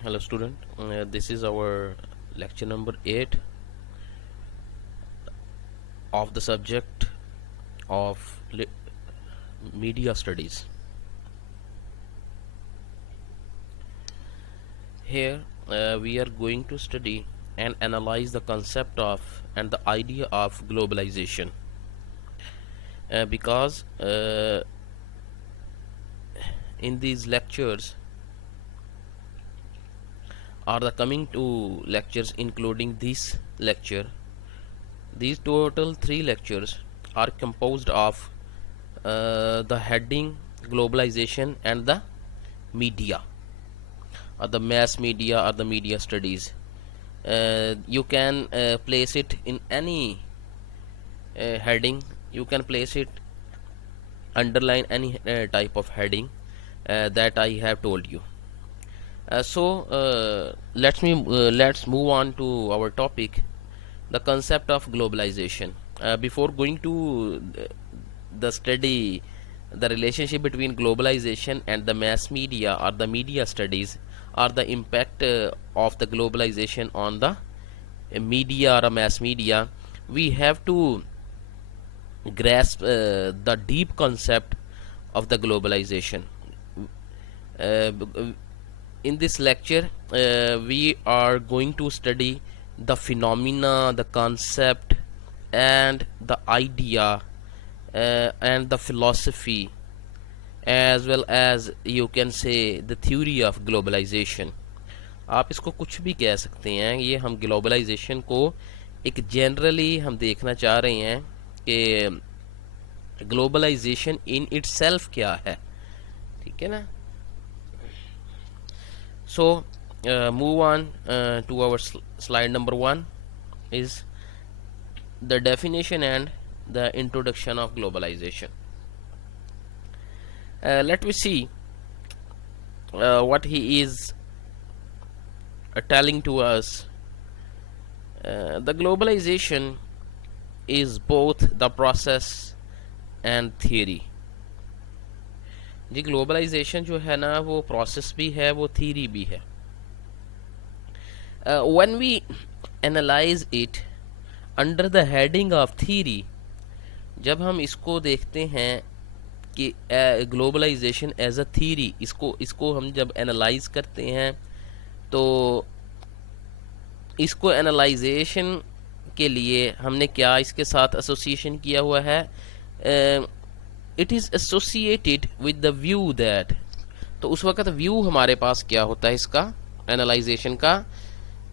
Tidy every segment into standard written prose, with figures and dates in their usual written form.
Hello student, this is our lecture number 8 of the subject of media studies. Here we are going to study and analyze the concept of and the idea of globalization, because in these lectures are the coming two lectures including this lecture. These total 3 lectures are composed of the heading globalization and the media, or the mass media, or the media studies. You can place it in any heading. You can place it, underline any type of heading that I have told you. Let's move on to our topic, the concept of globalization. Before going to the study the relationship between globalization and the mass media or the media studies, or the impact of the globalization on the media or mass media, we have to grasp the deep concept of the globalization. uh, in this lecture we are going to study the phenomena, the concept, and the idea, and the philosophy, as well as you can say the theory of globalization. आप इसको कुछ भी कह सकते हैं. ये हम globalisation को एक जनरली हम देखना चाह रहे हैं कि ग्लोबलाइजेशन इन इटसेल्फ क्या है. ठीक है ना. So move on to our slide number 1 is the definition and the introduction of globalization. Let me see what he is telling to us. The globalization is both the process and theory. जी globalisation जो है ना वो process भी है, वो theory भी है. When we analyse it under the heading of theory, जब हम इसको देखते हैं कि ग्लोबलाइजेशन एज अ थीरी, इसको हम जब एनालाइज करते हैं तो इसको एनालाइजेशन के लिए हमने क्या इसके साथ एसोसिएशन किया हुआ है. It is associated with the view that, तो उस वक्त व्यू हमारे पास क्या होता है इसका एनालाइजेशन का,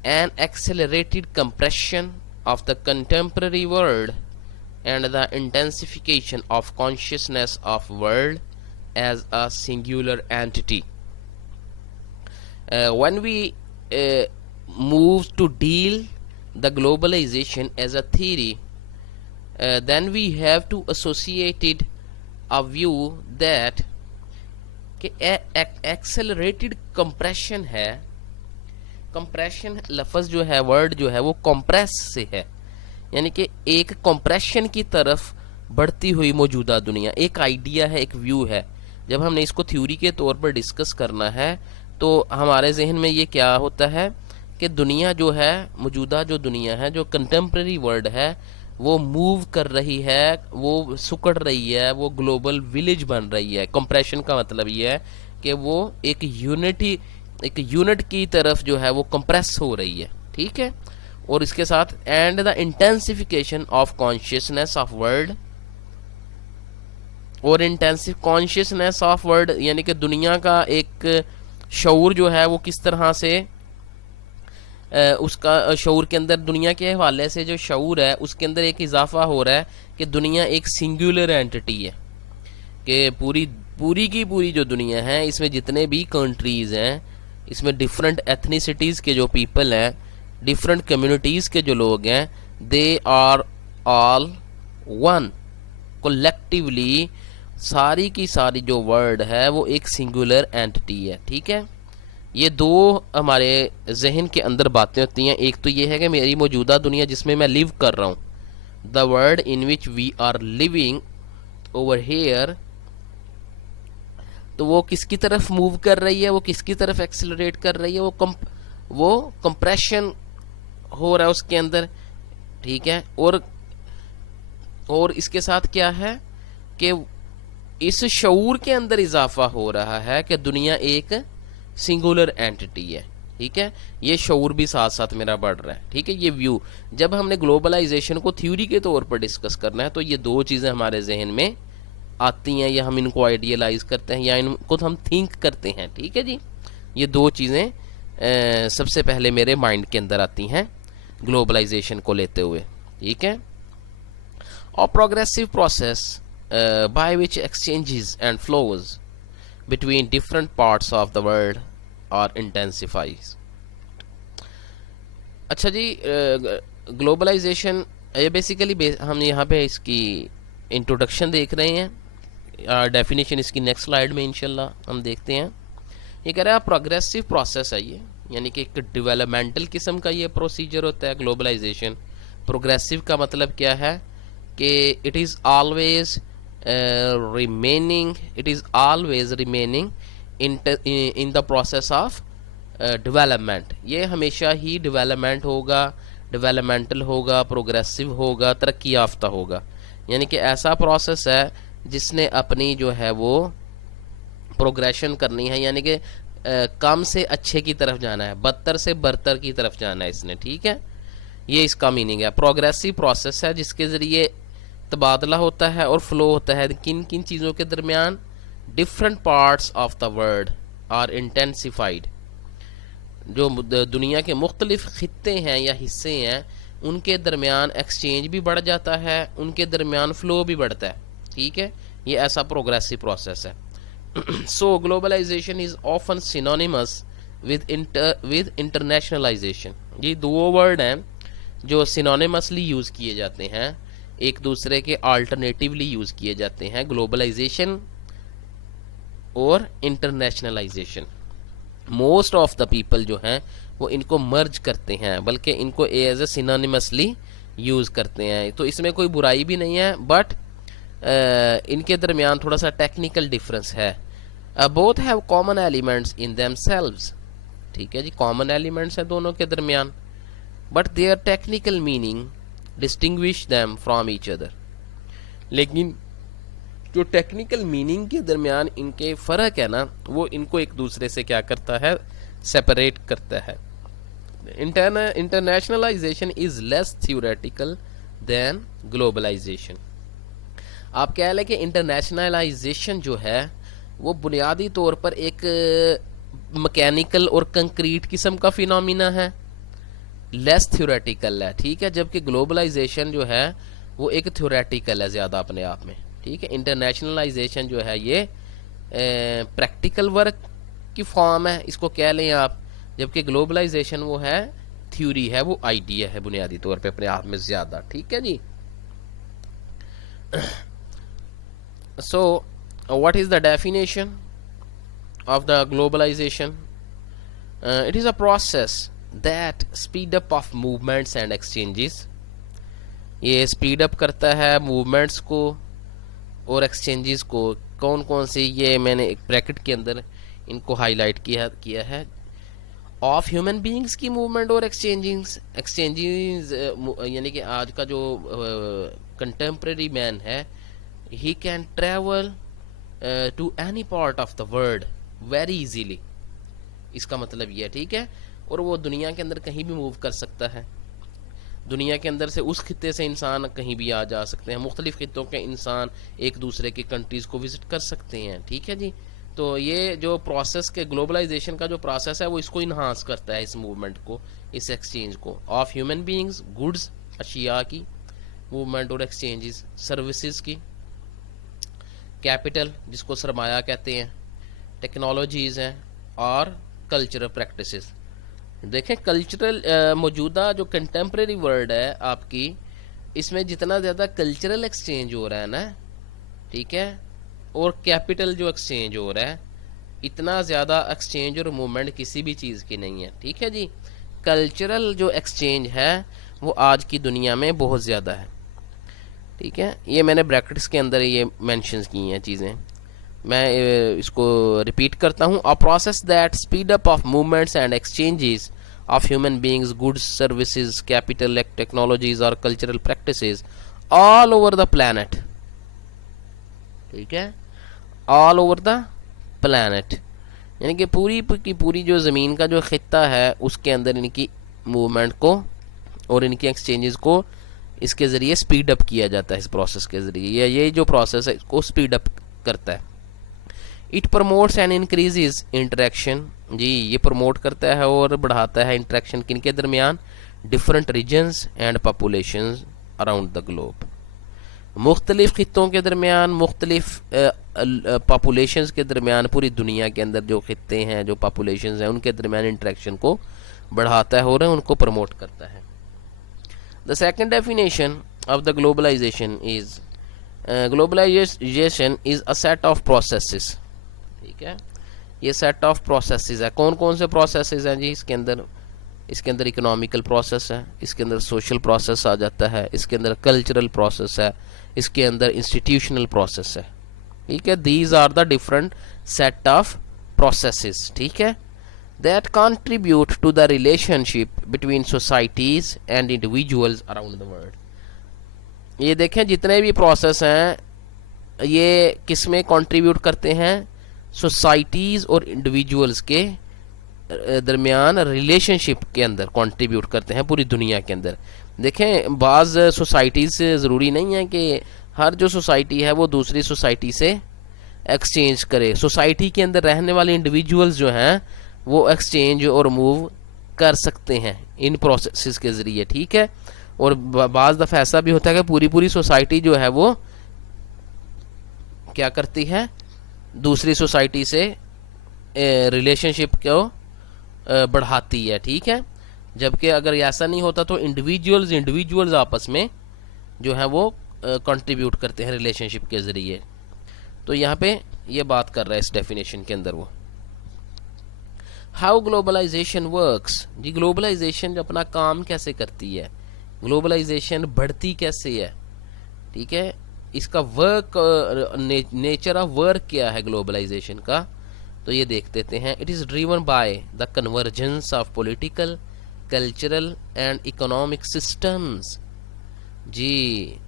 an accelerated compression of the contemporary world and the intensification of consciousness of world as a singular entity. When we move to deal the globalization as a theory, then we have to associate it a view that कि accelerated compression है. Compression लफ्ज़ जो है, word जो है वो compress से है, यानी कि एक कंप्रेशन की तरफ बढ़ती हुई मौजूदा दुनिया. एक आइडिया है, एक व्यू है. जब हमने इसको थ्योरी के तौर पर डिस्कस करना है तो हमारे जहन में ये क्या होता है कि दुनिया जो है, मौजूदा जो दुनिया है, जो कंटेम्प्रेरी वर्ल्ड है, वो मूव कर रही है, वो सुकड़ रही है, वो ग्लोबल विलेज बन रही है. कंप्रेशन का मतलब ये है कि वो एक यूनिट की तरफ जो है वो कंप्रेस हो रही है. ठीक है. और इसके साथ and the intensification of consciousness of world, और इंटेंसिव कॉन्शियसनेस ऑफ वर्ल्ड यानी कि दुनिया का एक शऊर जो है वो किस तरह से उसका शऊर के अंदर दुनिया के हवाले से जो शऊर है उसके अंदर एक इजाफा हो रहा है कि दुनिया एक सिंगुलर एंटिटी है, कि पूरी की पूरी जो दुनिया है इसमें जितने भी कंट्रीज़ हैं, इसमें डिफरेंट एथनिसिटीज़ के जो पीपल हैं, डिफरेंट कम्युनिटीज़ के जो लोग हैं, they are all one. Collectively सारी की सारी जो वर्ल्ड है वो एक सिंगुलर एंटिटी है. ठीक है. ये दो हमारे जहन के अंदर बातें होती हैं. एक तो ये है कि मेरी मौजूदा दुनिया जिसमें मैं लिव कर रहा हूँ, the world in which we are living over here, तो वो किसकी तरफ मूव कर रही है, वो किसकी तरफ एक्सेलरेट कर रही है, वो कंप्रेशन हो रहा है उसके अंदर, ठीक है। और इसके साथ क्या है कि इस शऊर के अंदर इजाफा हो रहा है कि दुनिया एक सिंगुलर एंटिटी है, ठीक है। ये शऊर भी साथ साथ मेरा बढ़ रहा है, ठीक है। ये व्यू, जब हमने ग्लोबलाइजेशन को थ्योरी के तौर पर डिस्कस करना है तो ये दो चीज़ें हमारे जहन में आती हैं, या हम इनको आइडियलाइज करते हैं या इनको हम थिंक करते हैं, ठीक है जी। ये दो चीज़ें सबसे पहले मेरे माइंड के अंदर आती हैं ग्लोबलाइजेशन को लेते हुए, ठीक है। और progressive process by which exchanges and flows between different parts of the world are intensifies. अच्छा जी, ग्लोबलाइजेशन ये बेसिकली हम यहाँ पे इसकी इंट्रोडक्शन देख रहे हैं, डेफिनेशन इसकी नेक्स्ट स्लाइड में इंशाल्लाह हम देखते हैं। ये कह रहा है प्रोग्रेसिव प्रोसेस है ये, यानी कि एक डेवलपमेंटल किस्म का ये प्रोसीजर होता है ग्लोबलाइजेशन। प्रोग्रेसिव का मतलब क्या है कि it is always remaining in the process of development. ये हमेशा ही डेवलपमेंट होगा, डेवलपमेंटल होगा, प्रोग्रेसिव होगा, तरक्की याफ्ता होगा। यानी कि ऐसा प्रोसेस है जिसने अपनी जो है वो प्रोग्रेशन करनी है, यानी कि कम से अच्छे की तरफ जाना है, बदतर से बरतर की तरफ जाना है इसने, ठीक है। ये इसका मीनिंग है। प्रोग्रेसिव प्रोसेस है जिसके ज़रिए तबादला होता है और फ्लो होता है किन किन चीज़ों के दरमियान, different parts of the world are intensified. जो दुनिया के मुख्तलिफ खित्ते हैं या हिस्से हैं उनके दरमियान एक्सचेंज भी बढ़ जाता है, उनके दरमियान फ्लो भी बढ़ता है, ठीक है। ये ऐसा प्रोग्रेसिव प्रोसेस है। So globalisation is often synonymous with internationalisation. ये दो वर्ड हैं जो सिनोनिमसली यूज़ किए जाते हैं, एक दूसरे के अल्टरनेटिवली यूज़ किए जाते हैं, ग्लोबलाइजेशन और internationalisation. Most of the people जो हैं वो इनको मर्ज करते हैं, बल्कि इनको एज ए सिनोनिमसली यूज़ करते हैं। तो इसमें कोई बुराई भी नहीं है, बट इनके दरमियान थोड़ा सा टेक्निकल डिफरेंस है। Both have common elements in themselves, ठीक है जी, कॉमन एलिमेंट्स हैं दोनों के दरमियान, but their technical meaning distinguish them from each other. लेकिन जो टेक्निकल मीनिंग के दरमियान इनके फ़र्क है ना, वो इनको एक दूसरे से क्या करता है, सेपरेट करता है। Internationalization is less theoretical than globalization. आप कह लें कि इंटरनेशनलाइजेशन जो है वो बुनियादी तौर पर एक मैकेनिकल और कंक्रीट किस्म का फिनोमिना है, लेस थ्योरेटिकल है, ठीक है। जबकि ग्लोबलाइजेशन जो है वो एक थ्योरेटिकल है ज़्यादा अपने आप में, ठीक है। इंटरनेशनलाइजेशन जो है ये प्रैक्टिकल वर्क की फॉर्म है, इसको कह लें आप, जबकि ग्लोबलाइजेशन वो है थ्योरी है, वो आइडिया है बुनियादी तौर पे अपने आप में ज़्यादा, ठीक है जी। So what is the definition of the globalisation? It is a process that speed up of movements and exchanges. ये स्पीड अप करता है मूवमेंट्स को और एक्सचेंजेस को। कौन कौन से, ये मैंने एक ब्रैकेट के अंदर इनको हाईलाइट किया है। ऑफ ह्यूमन बीइंग्स की मूवमेंट और एक्सचेंजेस यानी कि आज का जो कंटेम्प्रेरी मैन है, he can travel to any part of the world very easily, इसका मतलब ये है, ठीक है। और वो दुनिया के अंदर कहीं भी मूव कर सकता है, दुनिया के अंदर से उस खित्ते से इंसान कहीं भी आ जा सकते हैं, मुख्तलिफ खित्तों के इंसान एक दूसरे के कंट्रीज़ को विज़िट कर सकते हैं, ठीक है जी। तो ये जो प्रोसेस के ग्लोबलाइजेशन का जो प्रोसेस है वो इसको इन्हांस करता है, इस मूवमेंट को, इस एक्सचेंज को। ऑफ ह्यूमन बीइंग्स, गुड्स, अशिया की मूवमेंट और एक्सचेंजेस, सर्विसेज की, कैपिटल जिसको सरमाया कहते हैं, टेक्नोलॉजीज़ हैं, और कल्चरल प्रैक्टिसेस। देखें कल्चरल मौजूदा जो कंटेम्प्रेरी वर्ल्ड है आपकी, इसमें जितना ज़्यादा कल्चरल एक्सचेंज हो रहा है ना, ठीक है, और कैपिटल जो एक्सचेंज हो रहा है, इतना ज़्यादा एक्सचेंज और मूवमेंट किसी भी चीज़ की नहीं है, ठीक है जी। कल्चरल जो एक्सचेंज है वो आज की दुनिया में बहुत ज़्यादा है, ठीक है। ये मैंने ब्रैकेट्स के अंदर ये मेंशंस की हैं चीज़ें। मैं इसको रिपीट करता हूँ। A process that speed up of movements and exchanges of human beings, goods, services, capital, technologies और cultural practices all over the planet. ठीक है, ऑल ओवर द प्लैनेट, यानी कि पूरी की पूरी जो ज़मीन का जो खित्ता है उसके अंदर इनकी मूवमेंट को और इनकी एक्सचेंजेस को इसके ज़रिए स्पीड अप किया जाता है। इस प्रोसेस के ज़रिए ये जो प्रोसेस है इसको स्पीड अप करता है। It promotes and increases interaction, जी ये प्रमोट करता है और बढ़ाता है इंटरेक्शन किन के दरमियान, different regions and population around the globe, मुख्तलिफ खित्तों के दरमियान, मुख्तलिफ पॉपुलेशंस के दरमियान, पूरी दुनिया के अंदर जो खित्ते हैं, जो पॉपुलेशंस हैं, उनके दरमियान इंटरेक्शन को बढ़ाता है और उनको प्रमोट करता है। The second definition of the globalization is, globalization is a set of processes. ठीक है, ये सेट ऑफ प्रोसेसेस है। कौन कौन से प्रोसेसेस हैं जी इसके अंदर? इसके अंदर इकोनॉमिकल प्रोसेस है, इसके अंदर सोशल प्रोसेस आ जाता है, इसके अंदर कल्चरल प्रोसेस है, इसके अंदर इंस्टीट्यूशनल प्रोसेस है। ठीक है, these are the different set of processes, ठीक है, that contribute to the relationship between societies and individuals around the world. ये देखें जितने भी प्रोसेस हैं ये किस में कंट्रीब्यूट करते हैं? सोसाइटीज़ और इंडिविजुअल्स के दरमियान रिलेशनशिप के अंदर कंट्रीब्यूट करते हैं पूरी दुनिया के अंदर। देखें बाज़ सोसाइटीज़ से ज़रूरी नहीं है कि हर जो सोसाइटी है वो दूसरी सोसाइटी से एक्सचेंज करे। सोसाइटी के अंदर रहने वाले इंडिविजुअल्स जो हैं वो एक्सचेंज और मूव कर सकते हैं इन प्रोसेसेस के ज़रिए। ठीक है, और बाज़ दफ़ा ऐसा भी होता है कि पूरी पूरी सोसाइटी जो है वो क्या करती है, दूसरी सोसाइटी से रिलेशनशिप को बढ़ाती है। ठीक है, जबकि अगर ऐसा नहीं होता तो इंडिविजुअल्स आपस में जो है वो कंट्रीब्यूट करते हैं रिलेशनशिप के ज़रिए। तो यहाँ पे ये बात कर रहा है इस डेफिनेशन के अंदर वो। हाउ ग्लोबलाइजेशन वर्क्स, जी ग्लोबलाइजेशन जो अपना काम कैसे करती है, ग्लोबलाइजेशन बढ़ती कैसे है। ठीक है, इसका वर्क नेचर ऑफ वर्क क्या है ग्लोबलाइजेशन का, तो ये देख देते हैं। It is driven by the convergence of political, cultural and economic systems. जी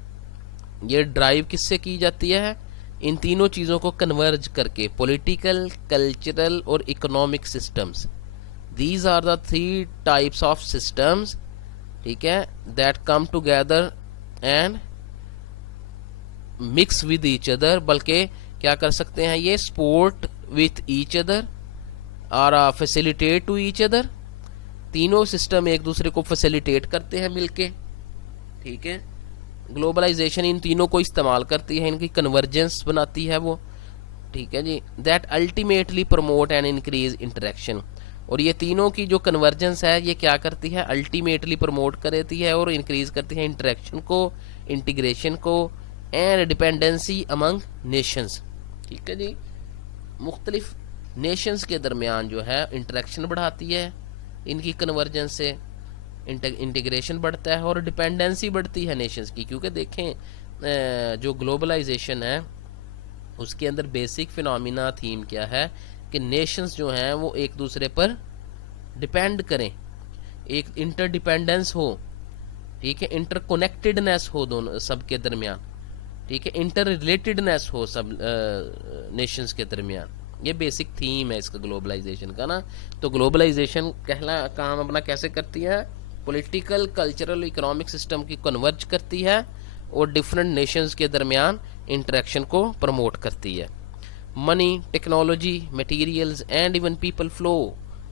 ये ड्राइव किससे की जाती है? इन तीनों चीज़ों को कन्वर्ज करके, पॉलिटिकल, कल्चरल और economic systems. These are the three types of systems, ठीक है, that come together and mix with each other, बल्कि क्या कर सकते हैं ये, सपोर्ट विथ ईच अदर और फैसिलिटेट टू ईच अदर। तीनों सिस्टम एक दूसरे को फैसिलिटेट करते हैं मिलके। ठीक है, ग्लोबलाइजेशन इन तीनों को इस्तेमाल करती है, इनकी कन्वर्जेंस बनाती है वो। ठीक है जी, that ultimately promote and increase interaction. और ये तीनों की जो कन्वर्जेंस है ये क्या करती है, अल्टीमेटली प्रमोट करती है और इंक्रीज करती है इंटरेक्शन को, इंटीग्रेशन को एंड डिपेंडेंसी अमंग नेशंस। ठीक है जी, मुख्तलिफ नेशंस के दरमियान जो है इंटरेक्शन बढ़ाती है इनकी कन्वर्जेंस से, इंटीग्रेशन बढ़ता है और डिपेंडेंसी बढ़ती है नेशंस की। क्योंकि देखें जो ग्लोबलाइजेशन है उसके अंदर बेसिक फिनोमिना थीम क्या है कि नेशंस जो हैं वो एक दूसरे पर डिपेंड करें, एक इंटरडिपेंडेंस हो। ठीक है, इंटरकनेक्टेडनेस हो दोनों सबके दरमियान। ठीक है, इंटर रिलेटेडनेस हो सब नेशंस के दरमियान। ये बेसिक थीम है इसका ग्लोबलाइजेशन का ना। तो ग्लोबलाइजेशन कहला काम अपना कैसे करती है, पॉलिटिकल, कल्चरल, इकोनॉमिक सिस्टम की कन्वर्ज करती है और डिफरेंट नेशंस के दरमियान इंटरेक्शन को प्रमोट करती है। Money, technology, materials and even people flow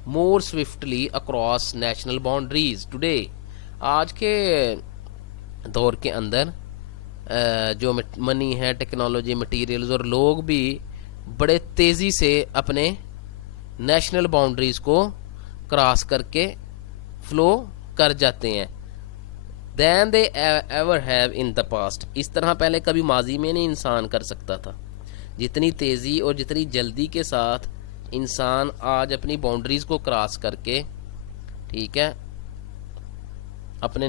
more swiftly across national boundaries today. आज के दौर के अंदर जो मनी है, टेक्नोलॉजी, मटेरियल्स और लोग भी बड़े तेज़ी से अपने नेशनल बाउंड्रीज़ को क्रॉस करके फ्लो कर जाते हैं than they ever have in the past. इस तरह पहले कभी माजी में नहीं इंसान कर सकता था। जितनी तेज़ी और जितनी जल्दी के साथ इंसान आज अपनी बाउंड्रीज़ को क्रॉस करके, ठीक है, अपने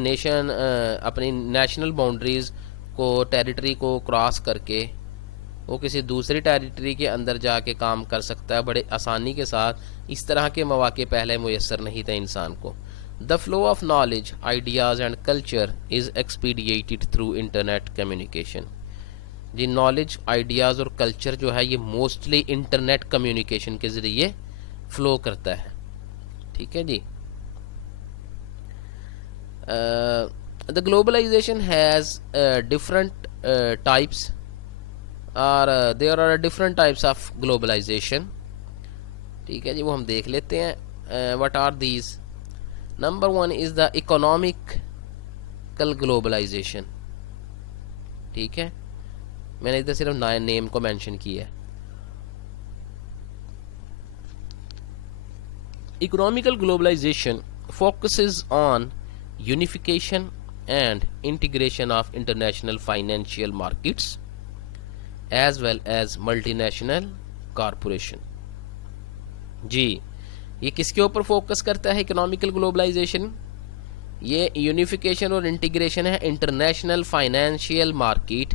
अपनी नेशनल बाउंड्रीज़ को, टेरिटरी को क्रॉस करके वो किसी दूसरी टेरिटरी के अंदर जाके काम कर सकता है बड़े आसानी के साथ। इस तरह के मौके पहले मुयसर नहीं थे इंसान को। The flow of knowledge, ideas and culture is expedited through internet communication. जी, नॉलेज, आइडियाज़ और कल्चर जो है ये मोस्टली इंटरनेट कम्युनिकेशन के ज़रिए फ्लो करता है। ठीक है जी। The globalisation has different types और there are different types of globalisation. ठीक है जी, वो हम देख लेते हैं। What are these? Number 1 is the economical globalisation. ठीक है, मैंने इधर सिर्फ नेम को मेंशन किया है। Economical globalization focuses on unification and integration of international financial markets as well as multinational corporation। जी, ये किसके ऊपर फोकस करता है इकोनॉमिकल ग्लोबलाइजेशन? ये यूनिफिकेशन और इंटीग्रेशन है इंटरनेशनल फाइनेंशियल मार्केट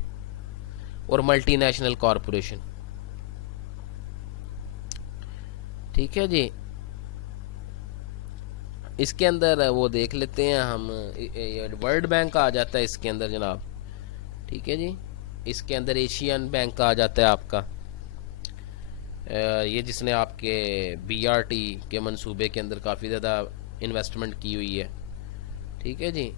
और मल्टीनेशनल कॉरपोरेशन। ठीक है जी, इसके अंदर वो देख लेते हैं हम, वर्ल्ड बैंक आ जाता है इसके अंदर जनाब। ठीक है जी, इसके अंदर एशियन बैंक आ जाता है आपका, ये जिसने आपके बीआरटी के मंसूबे के अंदर काफ़ी ज़्यादा इन्वेस्टमेंट की हुई है। ठीक है जी,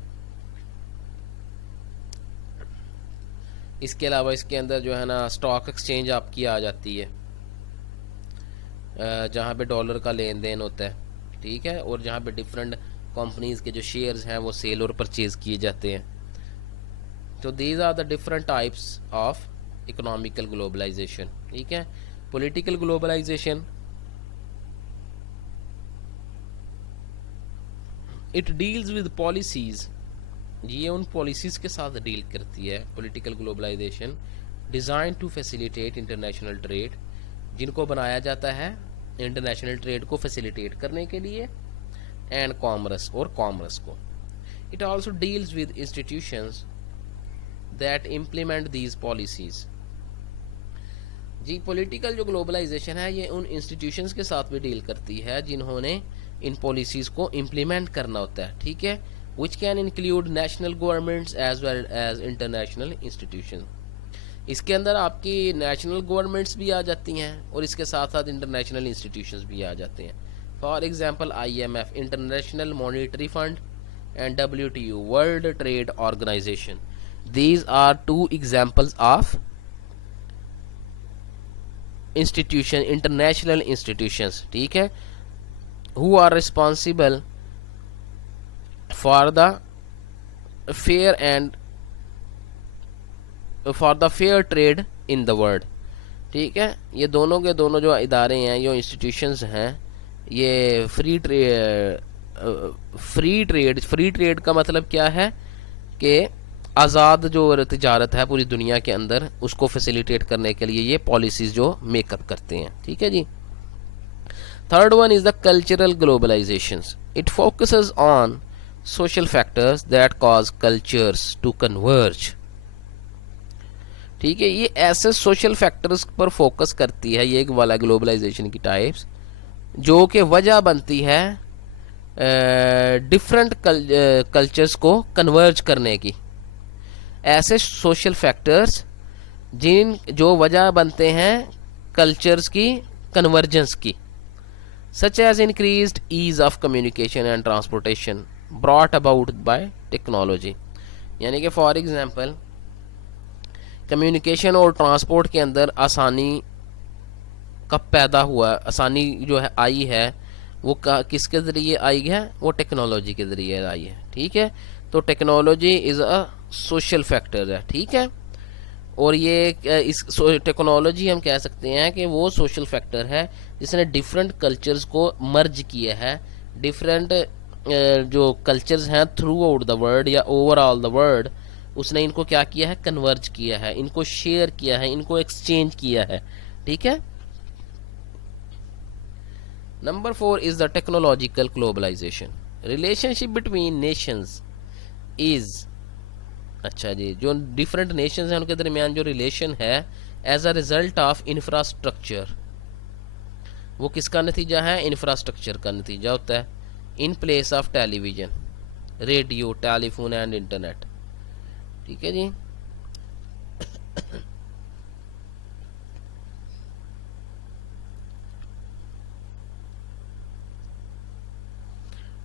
इसके अलावा इसके अंदर जो है ना स्टॉक एक्सचेंज आपकी आ जाती है, जहाँ पे डॉलर का लेन देन होता है। ठीक है, और जहाँ पे डिफरेंट कंपनीज के जो शेयर्स हैं वो सेल और परचेज किए जाते हैं। तो these are the different types of economical globalisation. ठीक है, political globalization, it deals with policies. ये उन पॉलिसीज के साथ डील करती है political globalization, design to facilitate international trade, जिनको बनाया जाता है इंटरनेशनल ट्रेड को फैसिलिटेट करने के लिए, एंड कॉमर्स और कॉमर्स को। It also deals with institutions that implement these policies. जी, पॉलिटिकल जो ग्लोबलाइजेशन है ये उन इंस्टीट्यूशंस के साथ भी डील करती है जिन्होंने इन पॉलिसीज़ को इम्प्लीमेंट करना होता है। ठीक है, which can include national governments as well as international institution. इसके अंदर आपकी नेशनल गवर्नमेंट्स भी आ जाती हैं और इसके साथ साथ इंटरनेशनल इंस्टीट्यूशंस भी आ जाते हैं। For example IMF, international monetary fund, and WTO, world trade organization. These are two examples of institution, international institutions. ठीक है, who are responsible for the fair and for the fair trade in the world. ठीक है, ये दोनों के दोनों जो इदारे हैं, जो इंस्टीट्यूशंस हैं, ये फ्री ट्रेड का मतलब क्या है कि आज़ाद जो तिजारत है पूरी दुनिया के अंदर उसको फैसिलिटेट करने के लिए ये पॉलिसीज़ जो मेकअप करते हैं। ठीक है जी। Third one is the cultural globalisations. It focuses on social factors that cause cultures to converge. ठीक है, ये ऐसे सोशल फैक्टर्स पर फोकस करती है ये एक वाला ग्लोबलाइजेशन की टाइप्स, जो कि वजह बनती है डिफरेंट कल्चर्स को कन्वर्ज करने की। ऐसे सोशल फैक्टर्स जो वजह बनते हैं कल्चर्स की कन्वर्जेंस की, such as increased ease of communication and transportation brought about by technology. यानी कि फॉर एग्जांपल कम्युनिकेशन और ट्रांसपोर्ट के अंदर आसानी कब पैदा हुआ, आसानी जो है आई है वो किसके ज़रिए आई है? वो टेक्नोलॉजी के ज़रिए आई है। ठीक है, तो technology is a social factor है। ठीक है, और ये इस टेक्नोलॉजी हम कह सकते हैं कि वो सोशल फैक्टर है जिसने डिफरेंट कल्चर्स को मर्ज किया है। डिफरेंट जो कल्चर्स हैं थ्रू आउट द वर्ल्ड या ओवरऑल द वर्ल्ड, उसने इनको क्या किया है? कन्वर्ज किया है, इनको शेयर किया है, इनको एक्सचेंज किया है। ठीक है। Number 4 is the technological globalization. Relationship between nations is, अच्छा जी, जो डिफरेंट नेशंस हैं उनके दरमियान जो रिलेशन है as a result of infrastructure. वो किसका नतीजा है? इंफ्रास्ट्रक्चर का नतीजा होता है। In place of television, radio, telephone and internet. ठीक है जी।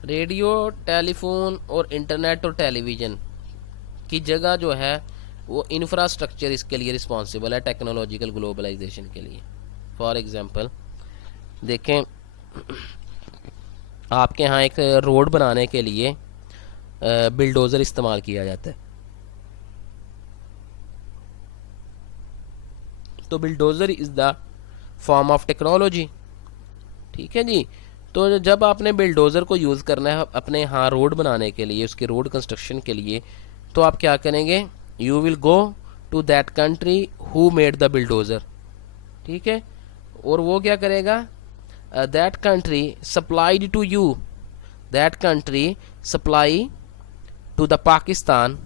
रेडियो, टेलीफोन और इंटरनेट और टेलीविज़न की जगह जो है वो इंफ्रास्ट्रक्चर इसके लिए रिस्पॉन्सिबल है, टेक्नोलॉजिकल ग्लोबलाइजेशन के लिए। फॉर एग्जांपल देखें, आपके यहाँ एक रोड बनाने के लिए बिल्डोज़र इस्तेमाल किया जाता है। तो bulldozer is the form of technology. ठीक है जी। तो जब आपने बिल्डोज़र को यूज़ करना है अपने यहाँ रोड बनाने के लिए, उसके रोड कंस्ट्रक्शन के लिए, तो आप क्या करेंगे? You will go to that country who made the bulldozer. ठीक है। और वो क्या करेगा? That country supplied to you, that country supply to the Pakistan.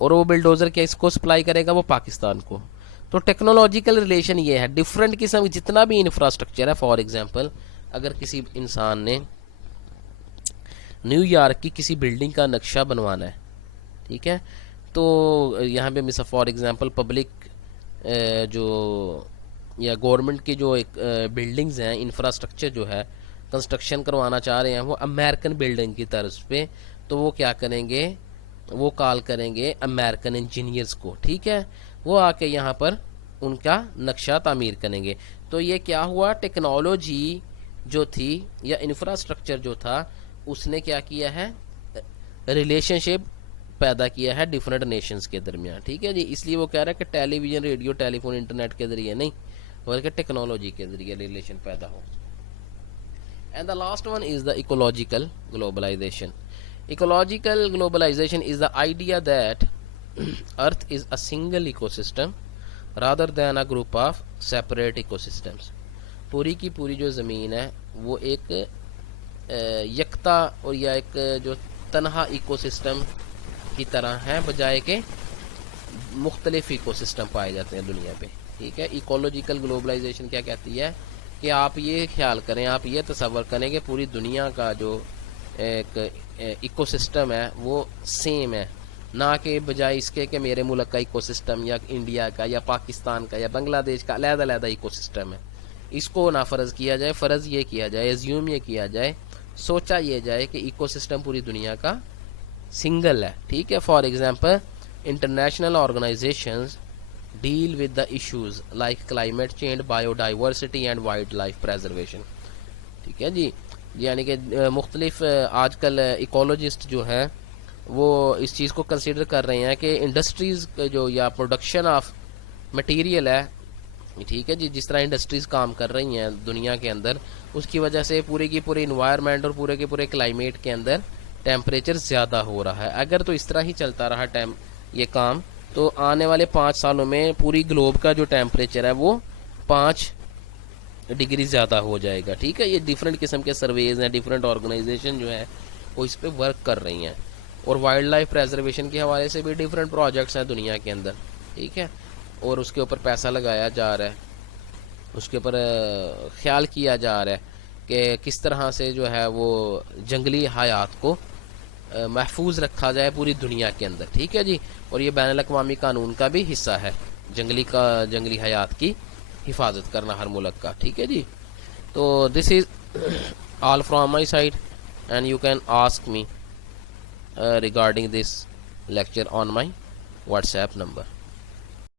और वो बिल्डोज़र क्या इसको सप्लाई करेगा? वो पाकिस्तान को। तो टेक्नोलॉजिकल रिलेशन ये है। डिफरेंट किस्म जितना भी इंफ्रास्ट्रक्चर है, फॉर एग्जांपल अगर किसी इंसान ने न्यूयॉर्क की किसी बिल्डिंग का नक्शा बनवाना है, ठीक है, तो यहाँ पे मिस फॉर एग्जांपल पब्लिक जो या गवर्नमेंट की जो एक बिल्डिंग्स हैं, इंफ्रास्ट्रक्चर जो है कंस्ट्रक्शन करवाना चाह रहे हैं वो अमेरिकन बिल्डिंग की तर्ज पे, तो वो क्या करेंगे? वो कॉल करेंगे अमेरिकन इंजीनियर्स को। ठीक है। वो आके यहाँ पर उनका नक्शा तामीर करेंगे। तो ये क्या हुआ? टेक्नोलॉजी जो थी या इंफ्रास्ट्रक्चर जो था उसने क्या किया है? रिलेशनशिप पैदा किया है डिफरेंट नेशंस के दरमियान। ठीक है जी। इसलिए वो कह रहा है कि टेलीविज़न, रेडियो, टेलीफोन, इंटरनेट के ज़रिए नहीं, बल्कि टेक्नोलॉजी के ज़रिए रिलेशन पैदा हो। And the last one is the ecological globalization. Ecological globalization is the idea that Earth is a single ecosystem rather than a group of separate ecosystems। पूरी की पूरी जो ज़मीन है वो एक यकता और या एक जो तनहा इकोसिस्टम की तरह है, बजाय के मुख्तलिफ इकोसिस्टम पाए जाते हैं दुनिया पे। ठीक है। इकोलॉजिकल ग्लोबलाइजेशन क्या कहती है कि आप ये ख्याल करें, आप ये तसव्वुर करें कि पूरी दुनिया का जो एक इकोसिस्टम है वो सेम है, ना कि बजाय इसके कि मेरे मुल्क का इकोसिस्टम या इंडिया का या पाकिस्तान का या बांग्लादेश का अलग-अलग इकोसिस्टम है। इसको ना फ़र्ज़ किया जाए, फ़र्ज़ ये किया जाए, एज्यूम ये किया जाए, सोचा ये जाए कि इकोसिस्टम पूरी दुनिया का सिंगल है। ठीक है। For example international organisations deal with the issues like climate change, biodiversity and wild life preservation. ठीक है जी। यानी कि मुख्तलिफ आजकल इकोलॉजिस्ट जो हैं वो इस चीज़ को कंसिडर कर रहे हैं कि इंडस्ट्रीज़ जो या प्रोडक्शन ऑफ मटेरियल है, ठीक है जी, जिस तरह इंडस्ट्रीज़ काम कर रही हैं दुनिया के अंदर, उसकी वजह से पूरे की पूरे इन्वायरमेंट और पूरे के पूरे क्लाइमेट के अंदर टेम्परेचर ज़्यादा हो रहा है। अगर तो इस तरह ही चलता रहा ये काम, तो आने वाले 5 सालों में पूरी ग्लोब का जो टेम्परेचर है वो 5 डिग्री ज़्यादा हो जाएगा। ठीक है। ये डिफरेंट किस्म के सर्वेज हैं, डिफरेंट ऑर्गेनाइजेशन जो है वो इस पर वर्क कर रही हैं। और वाइल्ड लाइफ प्रेजर्वेशन के हवाले से भी डिफरेंट प्रोजेक्ट्स हैं दुनिया के अंदर। ठीक है। और उसके ऊपर पैसा लगाया जा रहा है, उसके ऊपर ख्याल किया जा रहा है कि किस तरह से जो है वो जंगली हयात को महफूज रखा जाए पूरी दुनिया के अंदर। ठीक है जी। और ये बैनुल अक़वामी कानून का भी हिस्सा है, जंगली हयात की हिफाजत करना हर मुल्क का। ठीक है जी। तो this is all from my side and you can ask me regarding this lecture on my WhatsApp number.